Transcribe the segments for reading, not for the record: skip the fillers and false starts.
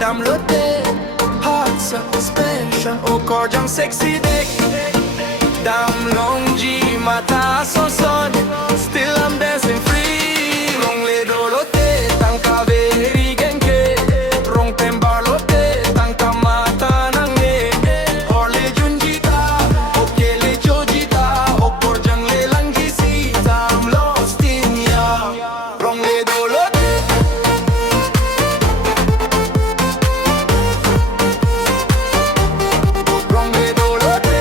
dolote. Hot suspension o kordyang sexy dick. Damlong G mataas ang son. Still I'm dancing free. Rong le dolote, tangka very genke. Rong tembarlote, tangka mata nang ne. Orle junjita, oke le jojita. O kordyang le langgisita. I'm lost in ya. Rong le dolote. Rong le dolote.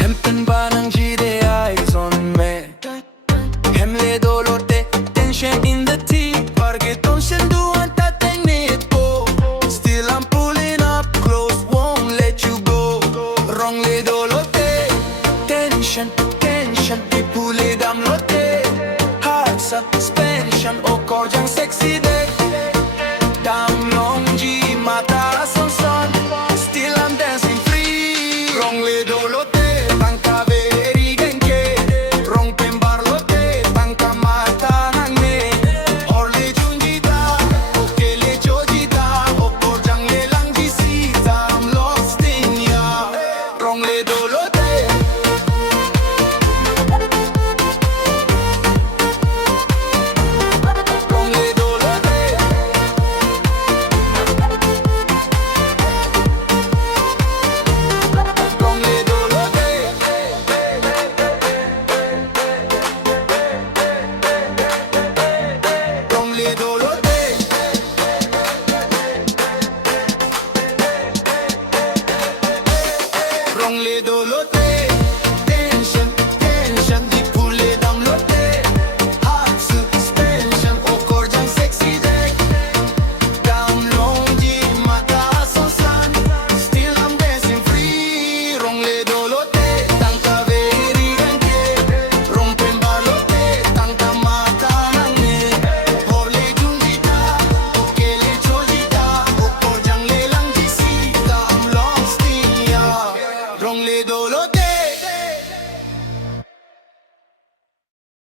Hempen ba ng GD eyes on me? Hem le dolote, tension in the teeth. Parque tension duan tatengnit po. Still I'm pulling up close, won't let you go. Rong le dolote, tension, tension, ipuli damlote. Hot suspension o kordyang sexy